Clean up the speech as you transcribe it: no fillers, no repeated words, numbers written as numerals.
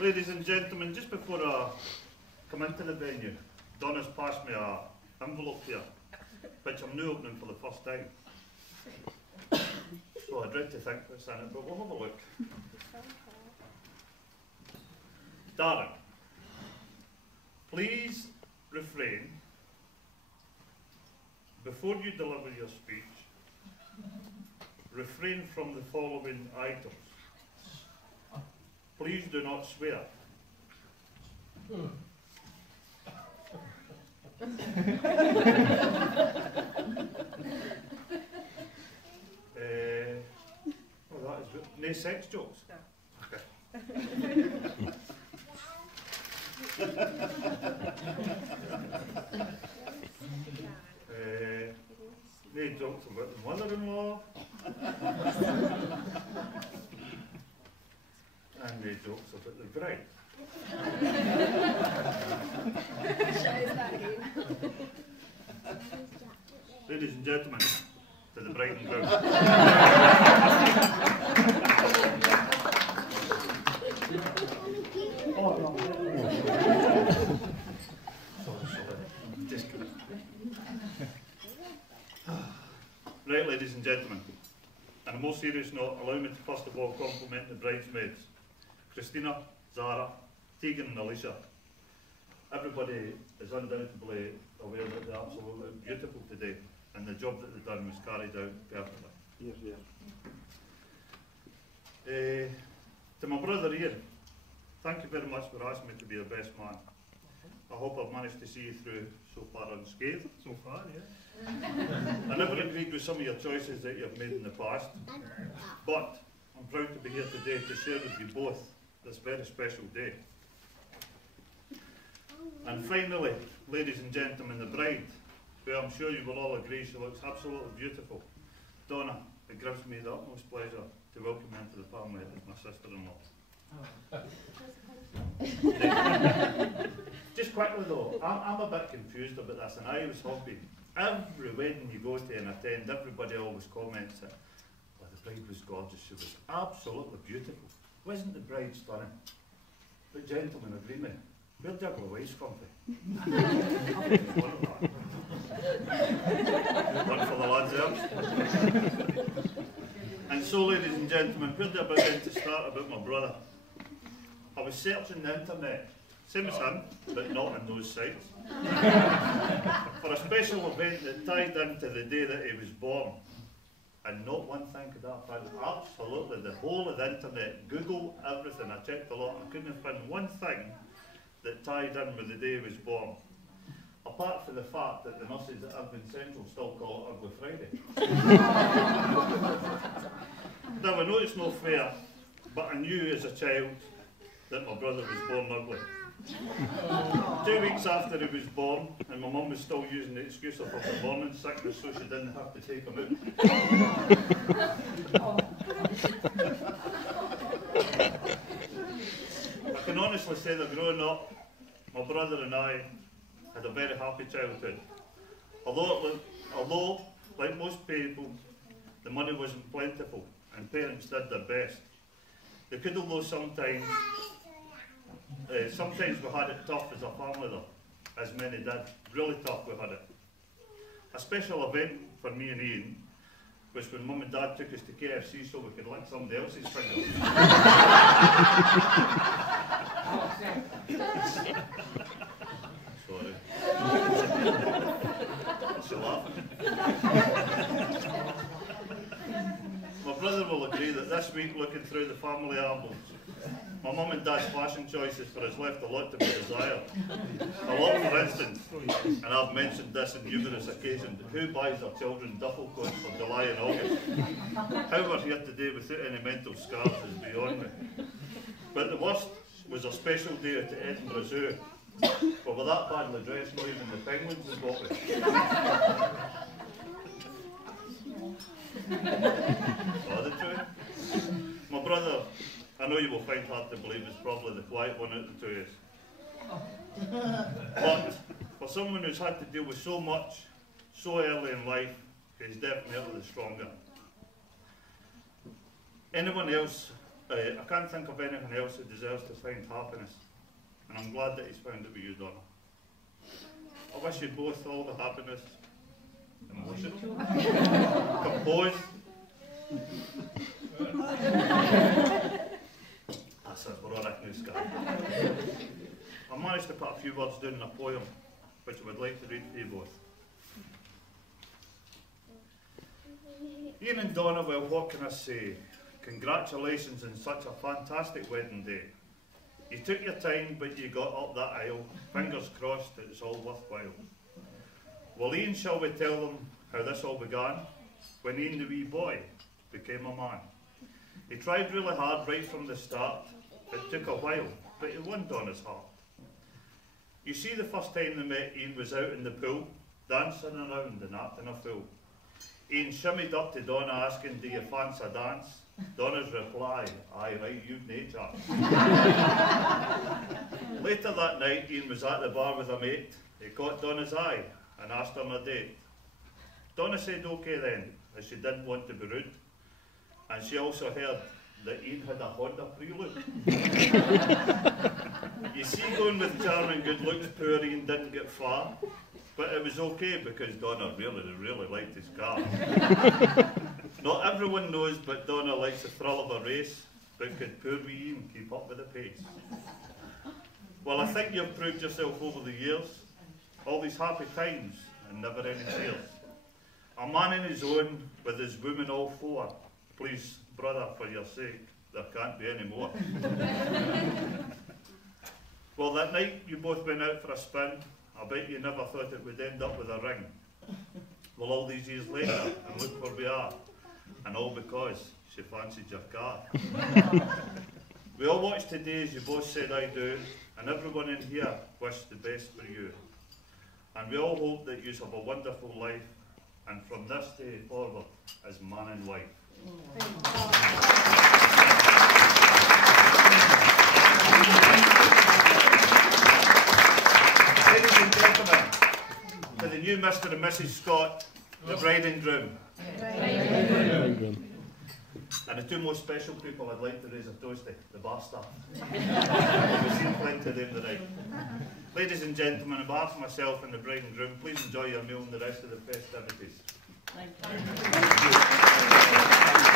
Ladies and gentlemen, just before I come into the venue, Donna's passed me an envelope here, which I'm now opening for the first time. So I dread to think what's in it, but we'll have a look. Darren, please refrain, before you deliver your speech, refrain from the following items. Please do not swear. Well, that is good. No sex jokes? No. Okay. No jokes about the mother-in-law. And no jokes about the bride. Ladies and gentlemen, to the bride and groom. Just kidding. Right, ladies and gentlemen, on a more serious note, allow me to first of all compliment the bridesmaids, Christina, Zara, Tegan and Alicia. Everybody is undoubtedly aware that they're absolutely beautiful today, and the job that they've done was carried out perfectly. Yes, yes. To my brother Iain, thank you very much for asking me to be your best man. I hope I've managed to see you through so far unscathed. So far, yeah. I never agreed with some of your choices that you've made in the past, but I'm proud to be here today to share with you both this very special day. And finally, ladies and gentlemen, the bride, who I'm sure you will all agree she looks absolutely beautiful. Donna, it gives me the utmost pleasure to welcome you into the family as my sister-in-law. Just quickly though, I'm a bit confused about this. In Irish hockey, every wedding you go to and attend, everybody always comments that, well, the bride was gorgeous, she was absolutely beautiful. Wasn't the bride stunning? But gentlemen, agree with me, where'd your wives come from? One for the lads there. And so, ladies and gentlemen, where did I begin to start about my brother? I was searching the internet, same as him, but not on those sites, for a special event that tied into the day that he was born. And not one thing could I find. Absolutely, the whole of the internet, Google, everything, I checked a lot, I couldn't find one thing that tied in with the day he was born. Apart from the fact that the nurses at Urban Central still call it Ugly Friday. Now I know it's no fair, but I knew as a child that my brother was born ugly. 2 weeks after he was born, and my mum was still using the excuse of her morning sickness so she didn't have to take him out. I can honestly say that growing up, my brother and I had a very happy childhood. Although, like most people, the money wasn't plentiful and parents did their best. They could, although sometimes we had it tough as a family though, as many did. Really tough we had it. A special event for me and Iain was when Mum and Dad took us to KFC so we could lick somebody else's fingers. Sorry. What's you laughing? My brother will agree that this week, looking through the family albums, my mum and dad's fashion choices for us left a lot to be desired. A lot, for instance, and I've mentioned this on numerous occasions, who buys their children duffel coats for July and August? How we're here today without any mental scars is beyond me. But the worst was a special day at the Edinburgh Zoo. Well, with that badly dressed, not even the penguins would walk with. Oh, the truth. My brother, I know you will find hard to believe, is probably the quiet one out of the two of us. But for someone who's had to deal with so much so early in life, he's definitely the stronger. Anyone else I can't think of anything else that deserves to find happiness, and I'm glad that he's found it with you, Donna. I wish you both all the happiness, emotional, composed. That's a moronic news guy. I managed to put a few words down in a poem, which I would like to read for you both. Iain and Donna, well, what can I say? Congratulations on such a fantastic wedding day. You took your time, but you got up that aisle. Fingers crossed that it's all worthwhile. Well, Iain, shall we tell them how this all began? When Iain, the wee boy, became a man. He tried really hard right from the start. It took a while, but he won Donna's heart. You see, the first time they met, Iain was out in the pool, dancing around and acting a fool. Iain shimmied up to Donna asking, do you fancy a dance? Donna's reply, aye, right, you've no chance. Later that night, Iain was at the bar with a mate. He caught Donna's eye and asked her on a date. Donna said okay then, as she didn't want to be rude. And she also heard that Iain had a Honda Prelude. You see, going with charm and good looks, poor Iain didn't get far. But it was okay because Donna really liked his car. Not everyone knows, but Donna likes the thrill of a race. But could poor wee Iain keep up with the pace? Well, I think you've proved yourself over the years. All these happy times and never any tears. A man in his own with his women all four. Please, brother, for your sake, there can't be any more. Well, that night you both went out for a spin. I bet you never thought it would end up with a ring. Well, all these years later, and look where we are. And all because she fancied your car. We all watched today as you both said I do, and everyone in here wished the best for you. And we all hope that you have a wonderful life, and from this day forward, as man and wife. Ladies and gentlemen, to the new Mr. and Mrs. Scott, the bride and groom. And the two most special people I'd like to raise a toast to, the bar staff. We've seen plenty of them tonight. Ladies and gentlemen, on behalf of myself and the bride and groom, please enjoy your meal and the rest of the festivities. Thank you.